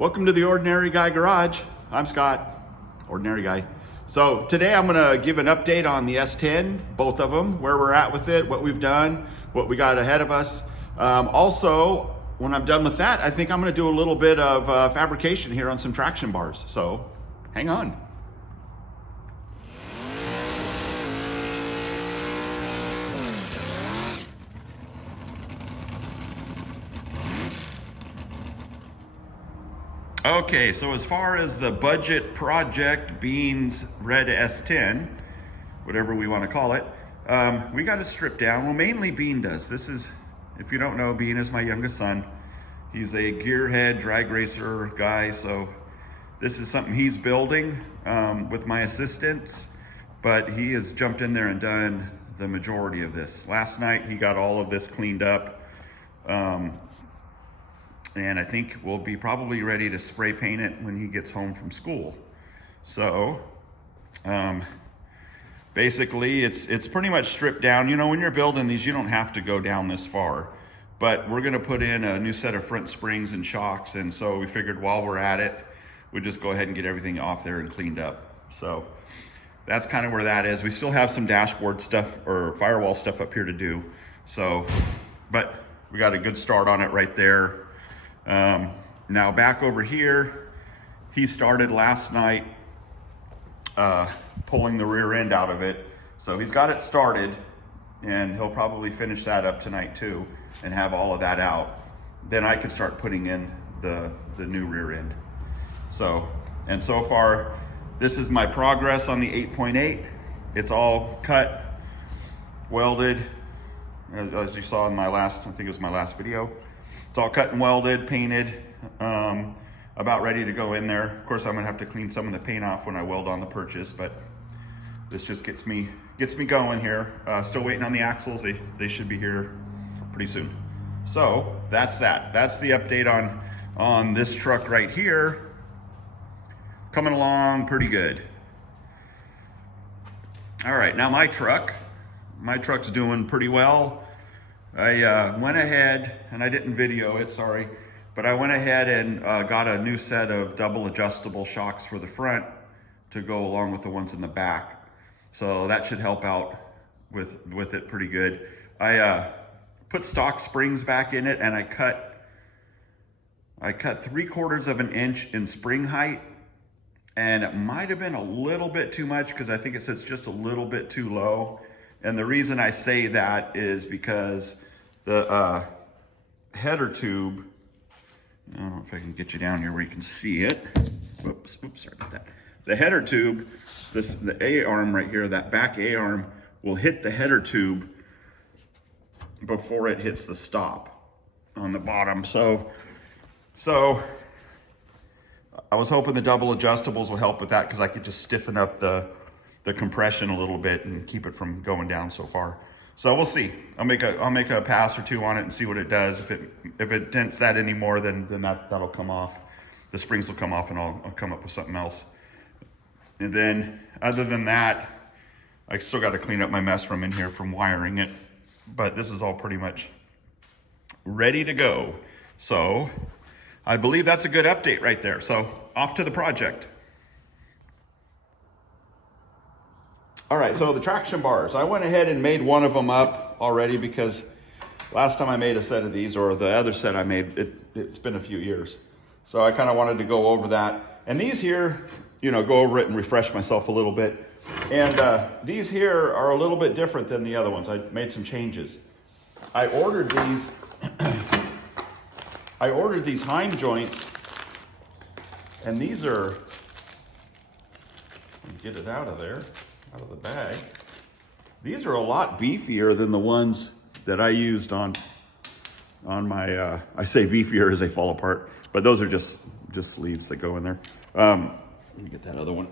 Welcome to the Ordinary Guy Garage. I'm Scott, Ordinary Guy. So today I'm gonna give an update on the S10, both of them, where we're at with it, what we've done, what we got ahead of us. Also, when I'm done with that, I think I'm gonna do a little bit of fabrication here on some traction bars. So hang on. Okay, so as far as the budget project Beans Red S10, whatever we want to call it, we got to strip down. Well, mainly Bean does. This is, if you don't know, Bean is my youngest son. He's a gearhead drag racer guy, so this is something he's building with my assistance, but he has jumped in there and done the majority of this. Last night he got all of this cleaned up. And I think we'll be probably ready to spray paint it when he gets home from school. So basically it's pretty much stripped down. You know, when you're building these, you don't have to go down this far, but we're gonna put in a new set of front springs and shocks. And so we figured while we're at it, we'd just go ahead and get everything off there and cleaned up. So that's kind of where that is. We still have some dashboard stuff or firewall stuff up here to do. So, but we got a good start on it right there. Now back over here, he started last night pulling the rear end out of it. So he's got it started and he'll probably finish that up tonight too and have all of that out. Then I can start putting in the new rear end. So, and so far, this is my progress on the 8.8. It's all cut, welded, as you saw in my last, I think it was my last video. It's all cut and welded, painted, about ready to go in there. Of course, I'm gonna have to clean some of the paint off when I weld on the purchase, but this just gets me going here. Still waiting on the axles. They should be here pretty soon. So that's that. That's the update on this truck right here. Coming along pretty good. All right, now my truck's doing pretty well. I went ahead, and I didn't video it, sorry, but I went ahead and got a new set of double adjustable shocks for the front to go along with the ones in the back. So that should help out with it pretty good. I put stock springs back in it, and I cut 3/4 of an inch in spring height, and it might have been a little bit too much because I think it sits just a little bit too low. And the reason I say that is because the header tube, I don't know if I can get you down here where you can see it. Oops, sorry about that. The header tube, the A-arm right here, that back A-arm will hit the header tube before it hits the stop on the bottom. So I was hoping the double adjustables will help with that because I could just stiffen up the compression a little bit and keep it from going down so far. So we'll see. I'll make a pass or two on it and see what it does. If it dents that anymore, then that'll come off. The springs will come off and I'll come up with something else. And then other than that, I still got to clean up my mess from in here from wiring it. But this is all pretty much ready to go. So I believe that's a good update right there. So off to the project. All right, so the traction bars. I went ahead and made one of them up already because last time I made a set of these, or the other set I made, it's been a few years. So I kind of wanted to go over that. And these here, you know, go over it and refresh myself a little bit. And these here are a little bit different than the other ones. I made some changes. I ordered these Heim joints, and these are, get it out of there. Out of the bag. These are a lot beefier than the ones that I used on my, I say beefier as they fall apart, but those are just sleeves that go in there. Let me get that other one.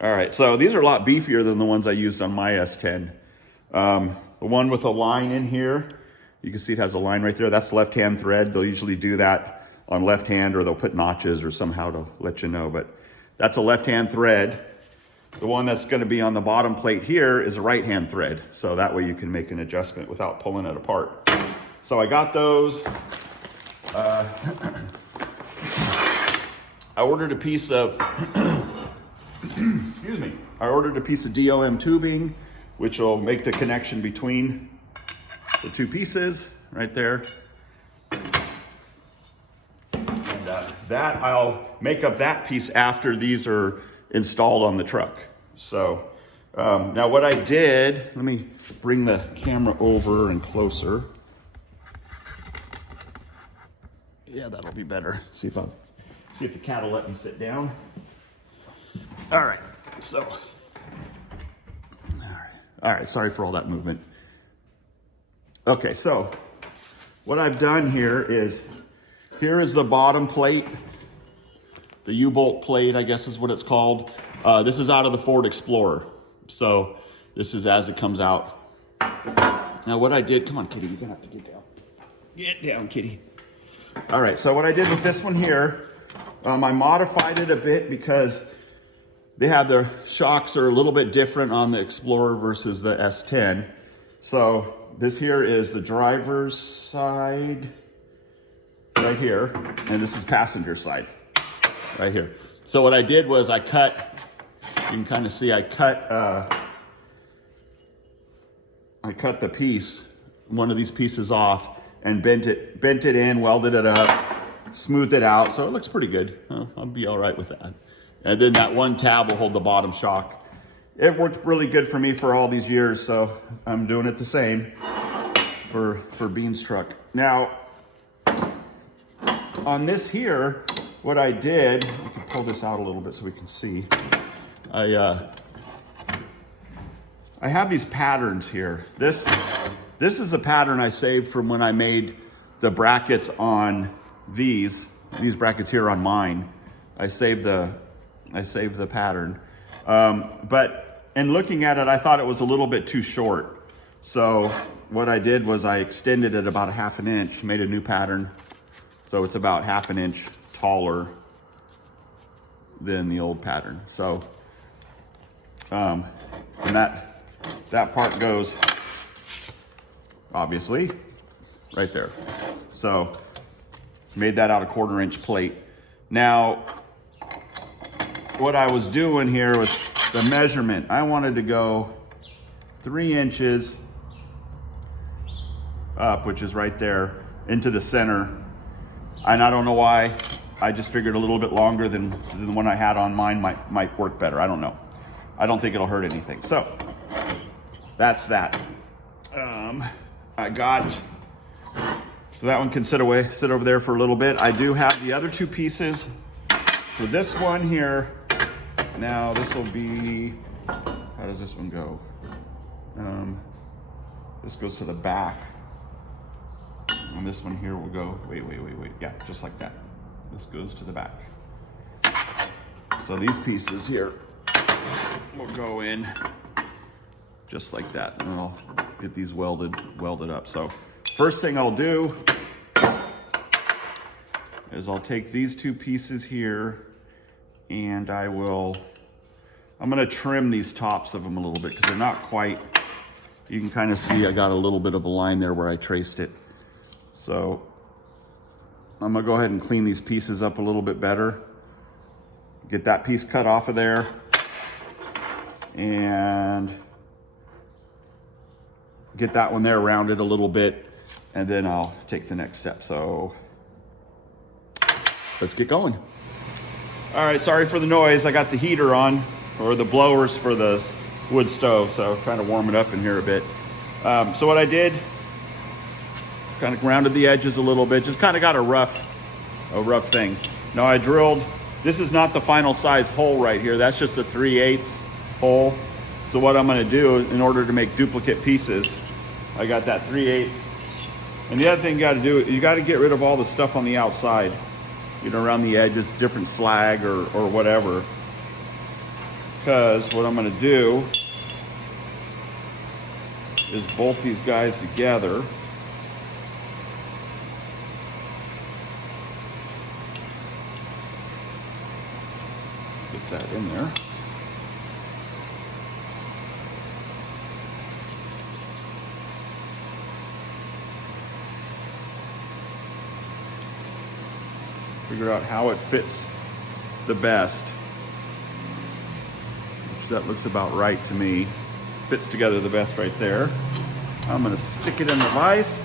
All right, so these are a lot beefier than the ones I used on my S10. The one with a line in here, you can see it has a line right there. That's left-hand thread. They'll usually do that on left hand, or they'll put notches or somehow to let you know, but that's a left-hand thread. The one that's gonna be on the bottom plate here is a right-hand thread. So that way you can make an adjustment without pulling it apart. So I got those. I ordered a piece of, excuse me, I ordered a piece of DOM tubing, which will make the connection between the two pieces right there. And that I'll make up that piece after these are installed on the truck. So now what I did, let me bring the camera over and closer. Yeah, that'll be better. See if the cat will let me sit down. All right, so, all right, sorry for all that movement. Okay, so what I've done here is the bottom plate, the U-bolt plate, I guess is what it's called. This is out of the Ford Explorer. So this is as it comes out. Now what I did, come on, kitty, you're gonna have to get down. Get down, kitty. All right, so what I did with this one here, I modified it a bit because they have the shocks are a little bit different on the Explorer versus the S10. So this here is the driver's side right here, and this is passenger side right here. So what I did was I cut, you can kind of see I cut the piece, one of these pieces off, and bent it in, welded it up, smoothed it out, so it looks pretty good. I'll be all right with that. And then that one tab will hold the bottom shock. It worked really good for me for all these years, so I'm doing it the same for Bean's truck. Now, on this here, what I did, I can pull this out a little bit so we can see. I have these patterns here. This is a pattern I saved from when I made the brackets on these brackets here on mine. I saved the pattern. But in looking at it, I thought it was a little bit too short. So what I did was I extended it about 1/2 inch, made a new pattern. So it's about 1/2 inch taller than the old pattern. So, and that part goes, obviously, right there. So made that out of 1/4 inch plate. Now, what I was doing here was the measurement. I wanted to go 3 inches up, which is right there, into the center. And I don't know why. I just figured a little bit longer than the one I had on mine might work better. I don't know. I don't think it'll hurt anything. So that's that. So that one can sit over there for a little bit. I do have the other two pieces for this one here. Now this will be, how does this one go? This goes to the back. And this one here will go, wait. Yeah, just like that. This goes to the back. So these pieces here will go in just like that. And I'll get these welded up. So first thing I'll do is I'll take these two pieces here and I'm gonna trim these tops of them a little bit because they're not quite, you can kind of see I got a little bit of a line there where I traced it. So I'm gonna go ahead and clean these pieces up a little bit better. Get that piece cut off of there and get that one there rounded a little bit, and then I'll take the next step. So let's get going. All right, sorry for the noise. I got the heater on, or the blowers for the wood stove, so kind of warm it up in here a bit. So what I did, kind of rounded the edges a little bit, just kind of got a rough thing. Now I drilled, this is not the final size hole right here, that's just a 3/8 hole. So what I'm gonna do in order to make duplicate pieces, I got that 3/8. And the other thing you gotta do, you gotta get rid of all the stuff on the outside, you know, around the edges, different slag or whatever. Because what I'm gonna do is bolt these guys together. Get that in there. Figure out how it fits the best. Which that looks about right to me. Fits together the best right there. I'm gonna stick it in the vise.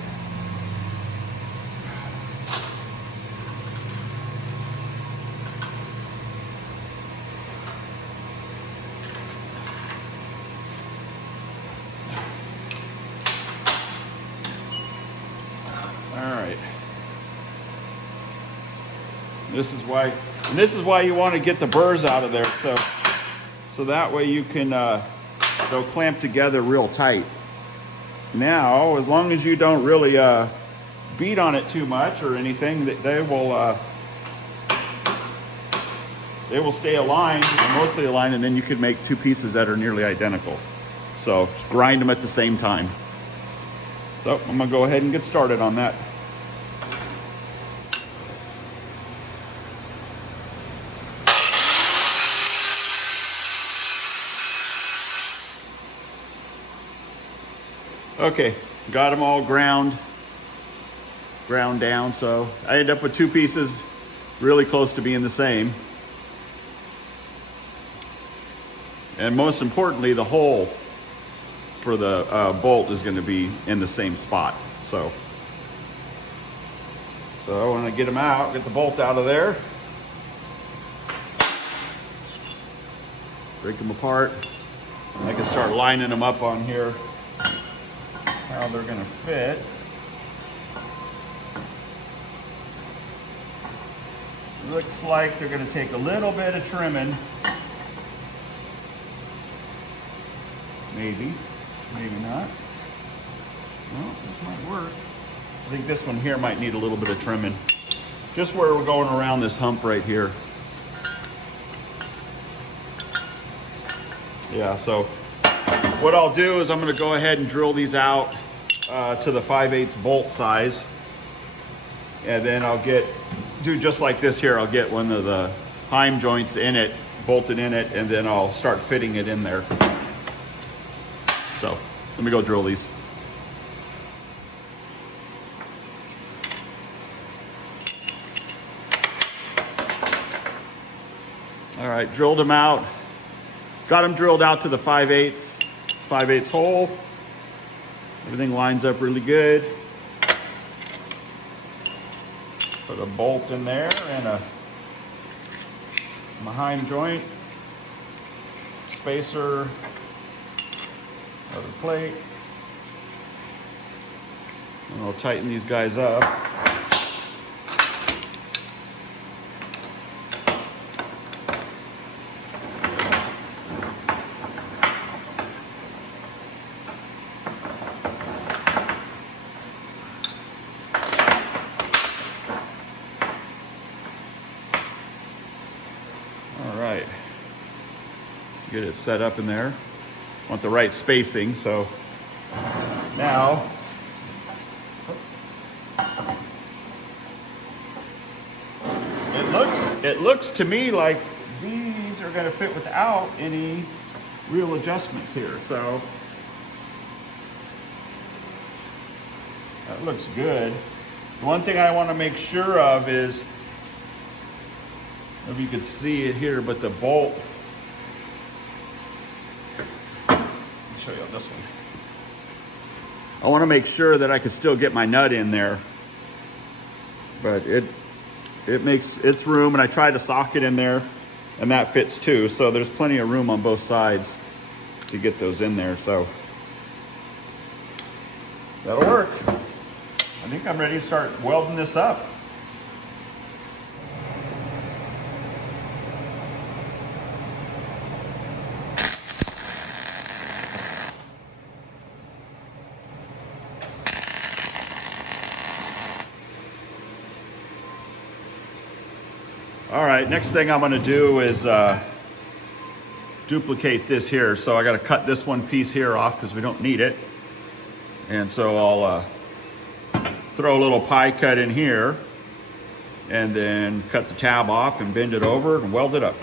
This is why you want to get the burrs out of there, so that way you can they'll clamp together real tight. Now, as long as you don't really beat on it too much or anything, they will stay aligned, or mostly aligned, and then you could make two pieces that are nearly identical. So just grind them at the same time. So I'm gonna go ahead and get started on that. Okay, got them all ground down, so I ended up with two pieces really close to being the same. And most importantly, the hole for the bolt is going to be in the same spot. So when I get them out, get the bolt out of there, break them apart, and I can start lining them up on here. How they're going to fit. Looks like they're going to take a little bit of trimming. Maybe not. Well, this might work. I think this one here might need a little bit of trimming. Just where we're going around this hump right here. Yeah, so what I'll do is I'm going to go ahead and drill these out to the 5/8 bolt size, and then I'll do just like this here. I'll get one of the heim joints in it, bolted in it, and then I'll start fitting it in there. So let me go drill these. All right, drilled them out. Got them drilled out to the 5/8 hole. Everything lines up really good. Put a bolt in there and a heim joint, spacer, another plate. And I'll tighten these guys up. Get it set up in there. Want the right spacing, so now it looks to me like these are going to fit without any real adjustments here. So that looks good. The one thing I want to make sure of is, I don't know if you can see it here, but the bolt, show you on this one. I want to make sure that I can still get my nut in there, but it makes its room, and I tried to socket in there, and that fits too. So there's plenty of room on both sides to get those in there. So that'll work. I think I'm ready to start welding this up. All right, next thing I'm gonna do is duplicate this here. So I gotta cut this one piece here off because we don't need it. And so I'll throw a little pie cut in here and then cut the tab off and bend it over and weld it up.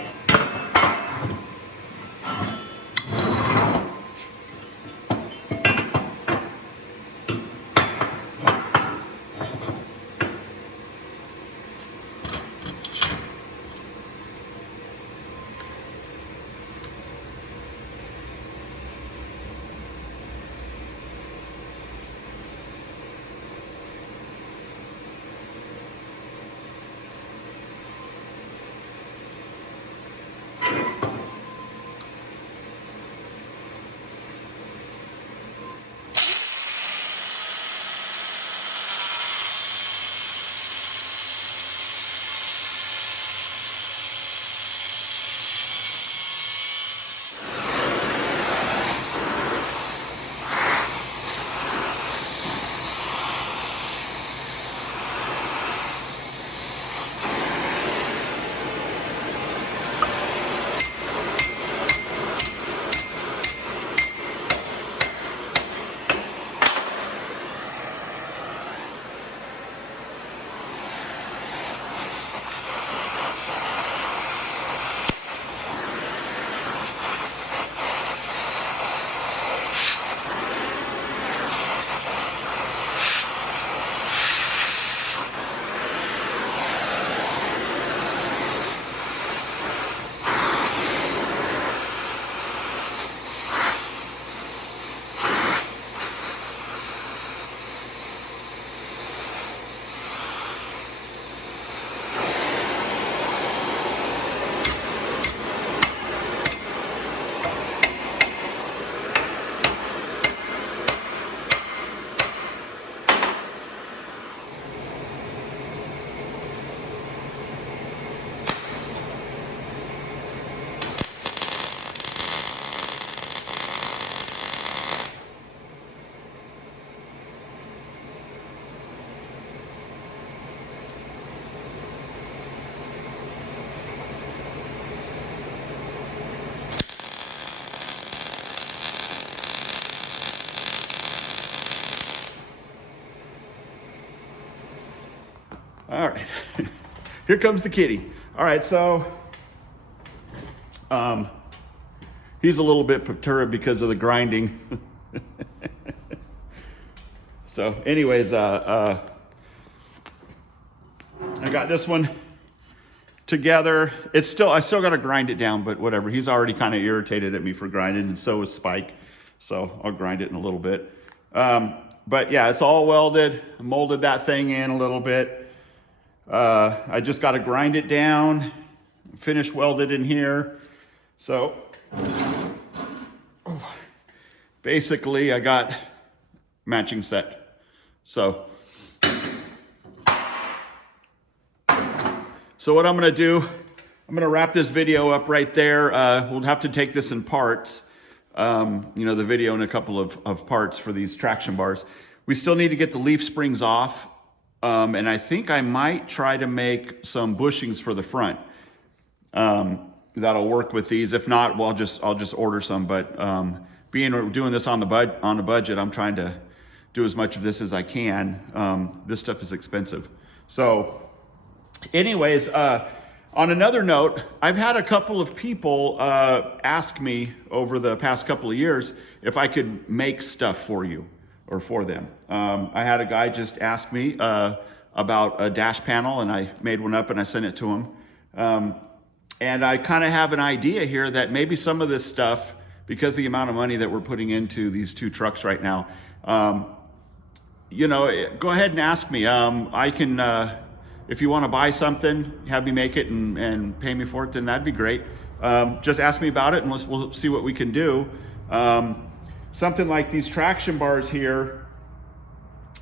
All right, here comes the kitty. All right, so he's a little bit perturbed because of the grinding. So anyways, I got this one together. I still got to grind it down, but whatever. He's already kind of irritated at me for grinding, and so is Spike. So I'll grind it in a little bit. But yeah, it's all welded. I molded that thing in a little bit. I just got to grind it down, finish welded in here. So basically I got matching set. So what I'm gonna do, I'm gonna wrap this video up right there. We'll have to take this in parts, the video in a couple of parts for these traction bars. We still need to get the leaf springs off. And I think I might try to make some bushings for the front. That'll work with these. If not, well, I'll just order some. But doing this on a budget, I'm trying to do as much of this as I can. This stuff is expensive. So anyways, on another note, I've had a couple of people ask me over the past couple of years if I could make stuff for you or for them. I had a guy just ask me about a dash panel, and I made one up and I sent it to him. And I kind of have an idea here that maybe some of this stuff, because of the amount of money that we're putting into these two trucks right now, go ahead and ask me. I can, if you want to buy something, have me make it and pay me for it, then that'd be great. Just ask me about it and we'll see what we can do. Something like these traction bars here,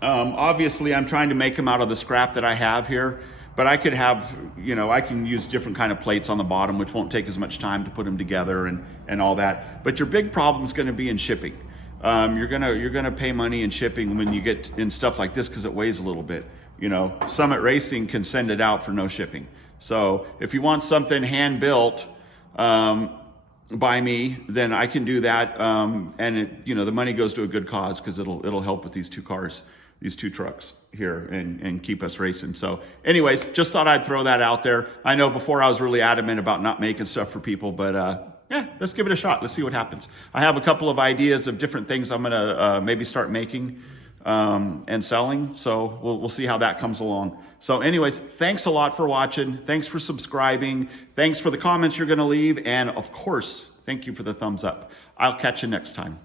obviously I'm trying to make them out of the scrap that I have here, but I could have, I can use different kind of plates on the bottom, which won't take as much time to put them together and all that. But your big problem is going to be in shipping. You're gonna pay money in shipping when you get in stuff like this because it weighs a little bit. Summit Racing can send it out for no shipping. So if you want something hand built by me, then I can do that. And the money goes to a good cause because it'll help with these two cars, these two trucks here, and keep us racing. So anyways, just thought I'd throw that out there. I know before I was really adamant about not making stuff for people, but yeah, let's give it a shot. Let's see what happens. I have a couple of ideas of different things I'm gonna maybe start making and selling. So we'll see how that comes along. So anyways, thanks a lot for watching. Thanks for subscribing. Thanks for the comments you're gonna leave. And of course, thank you for the thumbs up. I'll catch you next time.